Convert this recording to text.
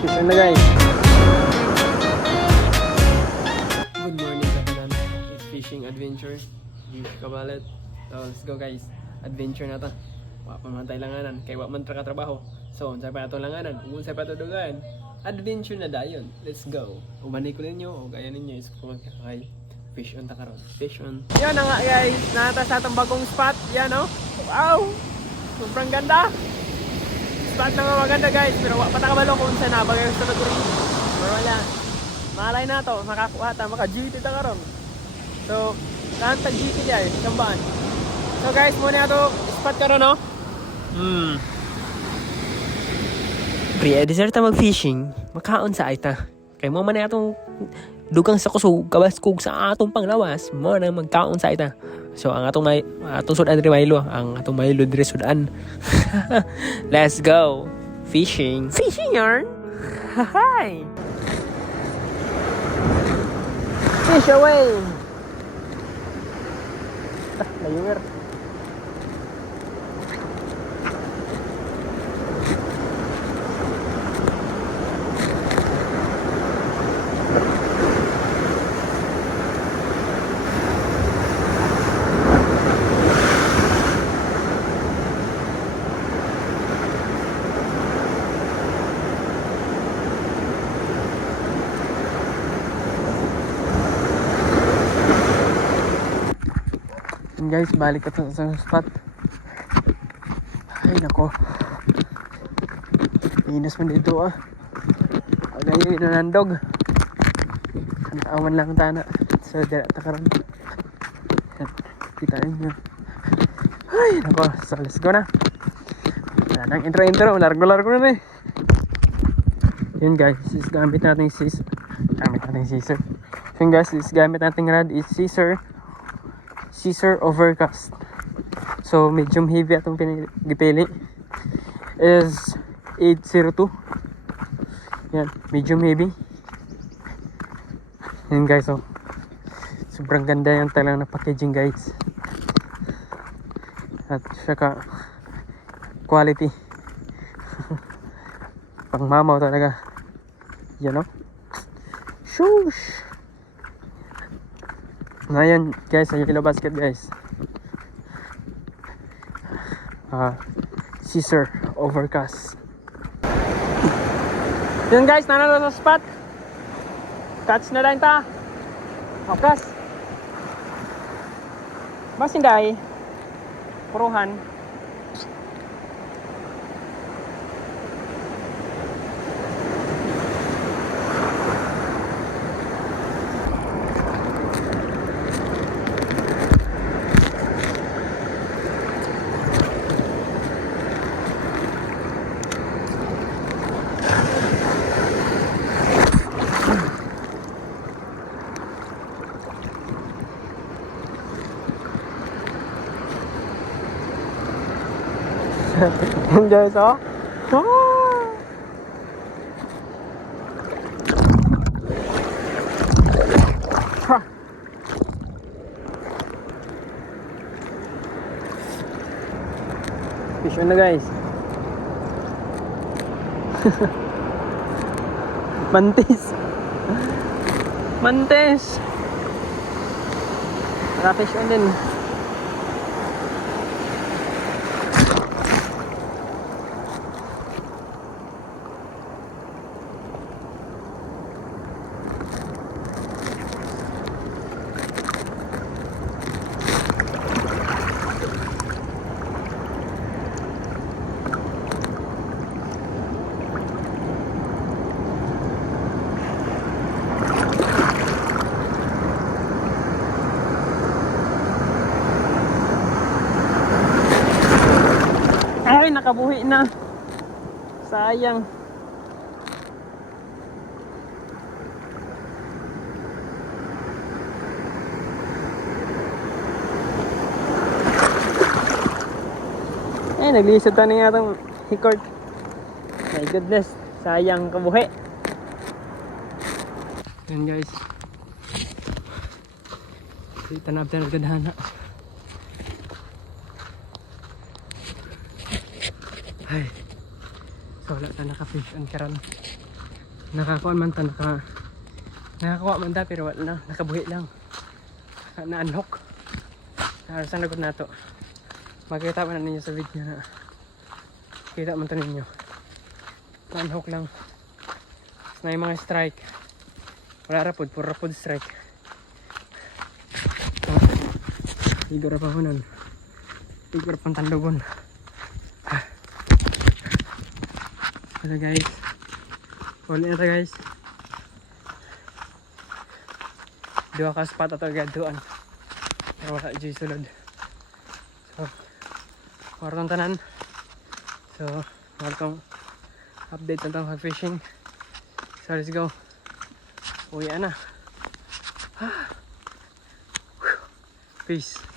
Fish na guys. Good morning sa kanan. It's fishing adventure. Juice Kabalet. So let's go guys. Adventure na ta. Wa pa man tayo langanan. Kay wa man tra trabaho. So unsay pa ato langanan? Unsay pa ato dugan? Adventure na dayon. Let's go. Umanay ko ninyo o gaya ninyo is kung magkakay. Fish on ta karon. Fish on. Yan na nga guys. Nata sa atong bagong spot. Yan oh. Wow. Sobrang ganda. Spot na nga maganda guys. Pero wala pa nakabalo kung saan na. Bagay gusto na ko rin. Pero wala. Malay na to. Makakuha ta. Maka-GT ta karon. So, kanta GT diya eh. Kambaan. So guys, muna ito. Spot karon no. Pre-editor ta mag-fishing. Makaon sa aita. Kaya mo man na itong dugang sa kusog. Kabaskog sa atong panglawas. Mo na magkaon sa aita. So, ang atong sudan rin Milo. Ang atong Milo rin sudan. Let's go. Fishing. Fishing yarn. Hi. Fish away. Layuwer. Guys, balik ka sa spot. Ay nako, inas man dito ah. Agayon na nandog. Awan lang tana. So dira ta karon. Kita niyo. Ay nako, so let's go na. Nang intro largo na eh. Yun guys, is gamit natin scissor. So yun guys, is gamit natin rod is Caesar Overcast. So medium heavy atong gipili is 802. Yan, medium heavy. Yan guys, oh. Sobrang ganda yung talang na packaging guys. At saka quality. Pang mamaw talaga. Yan oh. Shoosh. Ngayon guys, sa yellow basket guys. Caesar Overcast. Yun guys, nanalo sa spot. Catch na lang ta. Okas. Masinday. Puruhan. Guys, oh. Fish on na guys. Mantis. Para fish on din. Ay, nakabuhi na. Sayang. Ay, naglisod pa na nga itong hikort. My goodness, sayang kabuhi. Yan guys. Tanap na nagdadhana. Ay, so wala na naka-fish on karon. nakakuha man ta, nakakuha man ta pero wala na, nakabuhi lang. Na-unhook. Narasan lagot na to. Makita man na ninyo sa video na kita man to ninyo. Na-unhook lang. Na yung mga strike. Wala rapod, puro rapod strike. Igor pa ko nun. Igor pang tandogon. Hello guys. Ulit na to guys. Dua ka spot ato gaduan. Pero wala dyan sulod. So, wartong tanan. So, wartong update na itong fishing. So, let's go. Uwi na. Peace.